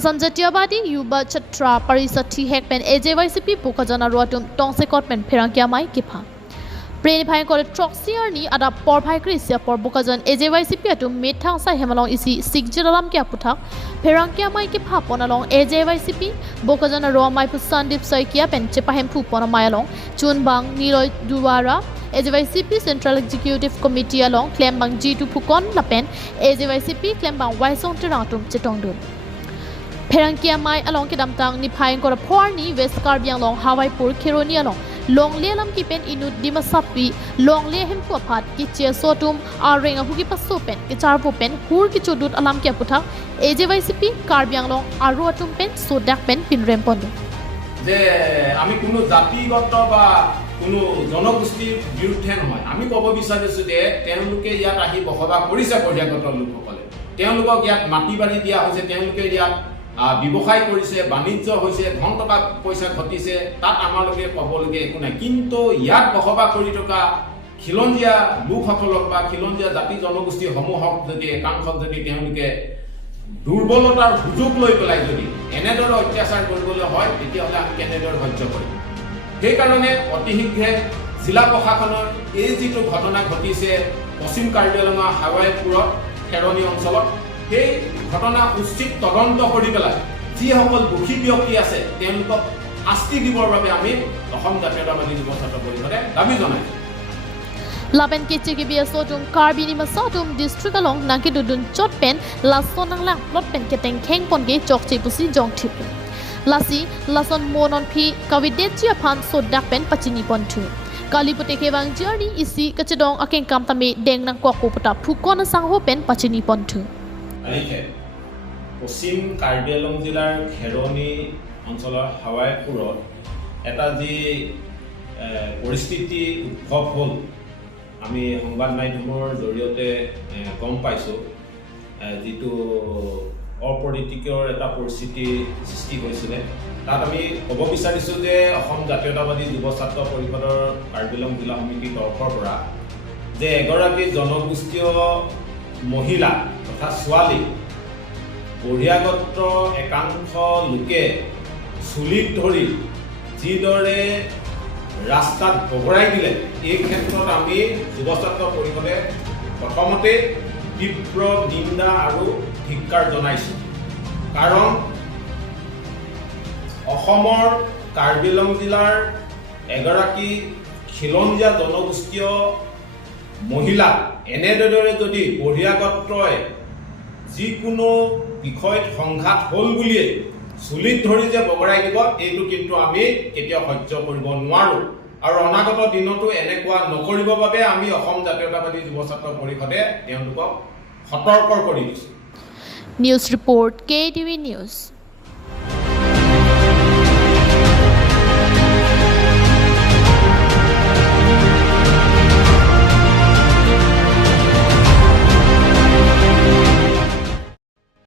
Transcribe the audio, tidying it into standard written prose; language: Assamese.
Assam Jatiabadi Yuba Chatra Parisati Hekpen AJYCP Pokajana Rotum Tongsekotmen pherangke amai kepa. Preni bhai kore troxier ni ada por bhai krisia por Bokajan AJYCP atu methang sa hemalong isi sigjiram ke aphuthak pherangke amai kepa ponalong AJYCP Bokajan romai pu Sandip Saikia pen chepahem phu ponamayalong chunbang Niroy Duwara AJYCP Central Executive Committee along Klembang G2 Pukon Lapen AJYCP Klembang Waisong Teratum Chetongdun pherangke amai along kedamtang ni bhai kore por ni West Karbiang long Hawaipur Kironi along long lelam ki pen inut Dimasapi long le hem pu aphat keche sotum areng ahugi paso pen ke charpu pen hur ki chudut alam ke aphuthak AJYCP Karbiang long aru atum pen sodak pen pinrem pondu যে আমি কোনো জাতিগত বা কোনো জনগোষ্ঠীৰ বিৰুদ্ধে নহয় আমি ক'ব বিচাৰিছো যে তেওঁলোকে ইয়াত আহি বসবাস কৰিছে পৰ্যায়গত লোকসকলে তেওঁলোকক ইয়াত মাটি বাৰী দিয়া হৈছে তেওঁলোকে ইয়াত ব্যৱসায় কৰিছে বাণিজ্য হৈছে ধন টকা পইচা ঘটিছে তাত আমালোকে ক'বলগীয়া একো নাই কিন্তু ইয়াত বসবাস কৰি থকা খিলঞ্জীয়া লোকসকলক বা খিলঞ্জীয়া জাতি জনগোষ্ঠী সমূহক যদি একাংশক যদি তেওঁলোকে দুৰ্বলতাৰ সুযোগ লৈ পেলাই যদি এনেদৰে অত্যাচাৰ কৰিবলৈ হয় তেতিয়াহ'লে আমি কেনেদৰে সহ্য কৰিম সেইকাৰণে অতি শীঘ্ৰে জিলা প্ৰশাসনৰ এই যিটো ঘটনা ঘটিছে পশ্চিম কাৰ্বিআংলঙৰ হাৱাইপুৰত খেৰণী অঞ্চলত সেই ঘটনা উচিত তদন্ত কৰি পেলাই যিসকল দোষী ব্যক্তি আছে তেওঁলোকক শাস্তি দিবৰ বাবে আমি অসম জাতীয়তাবাদী যুৱ ছাত্ৰ পৰিষদে দাবী জনাইছো Laben keche ke bia sotum karbi ni masatum district along naki dudun chot pen lason nang lang plot pen keteng kheng pon ge chok che pusi jong thip lasi lason monon phi kawidet chi aphan sodak pen pachini pon thu kalipute ke bang journey isi kachedong akeng kam tame deng nang ko puta phukon sang ho pen pachini pon thu আলিখে পশ্চিম কাৰ্বিআংলং জিলাৰ খেৰণী অঞ্চলৰ হাৱাইপুৰত এটা যি পৰিস্থিতি উদ্ভৱ হ'ল আমি সংবাদ মাধ্যমৰ জৰিয়তে গম পাইছোঁ যিটো অপৰিতিকৰ এটা পৰিস্থিতি সৃষ্টি হৈছিলে তাত আমি ক'ব বিচাৰিছোঁ যে অসম জাতীয়তাবাদী যুৱ ছাত্ৰ পৰিষদৰ কাৰ্বিআংলং জিলা সমিতিৰ তৰফৰ পৰা যে এগৰাকী জনগোষ্ঠীয় মহিলা তথা ছোৱালী বহিৰাগত একাংশ লোকে চুলিত ধৰি যিদৰে ৰাস্তাত বগৰাই দিলে এই ক্ষেত্ৰত আমি যুৱ ছাত্ৰ পৰিষদে প্ৰথমতে তীব্ৰ নিন্দা আৰু ধিক্কাৰ জনাইছোঁ কাৰণ অসমৰ কাৰ্বিআংলং জিলাৰ এগৰাকী খিলঞ্জীয়া জনগোষ্ঠীয় মহিলা এনেদৰে যদি বহিৰাগতই যিকোনো বিষয়ত সংঘাত হ'ল বুলিয়ে চুলিত ধৰি যে বগৰাই দিব এইটো কিন্তু আমি কেতিয়াও সহ্য কৰিব নোৱাৰোঁ আৰু অনাগত দিনতো এনেকুৱা নকৰিবৰ বাবে আমি অসম জাতীয়তাবাদী যুৱ ছাত্ৰ পৰিষদে তেওঁলোকক সতৰ্ক কৰি দিছোঁ নিউজ ৰিপৰ্ট KTV নিউজ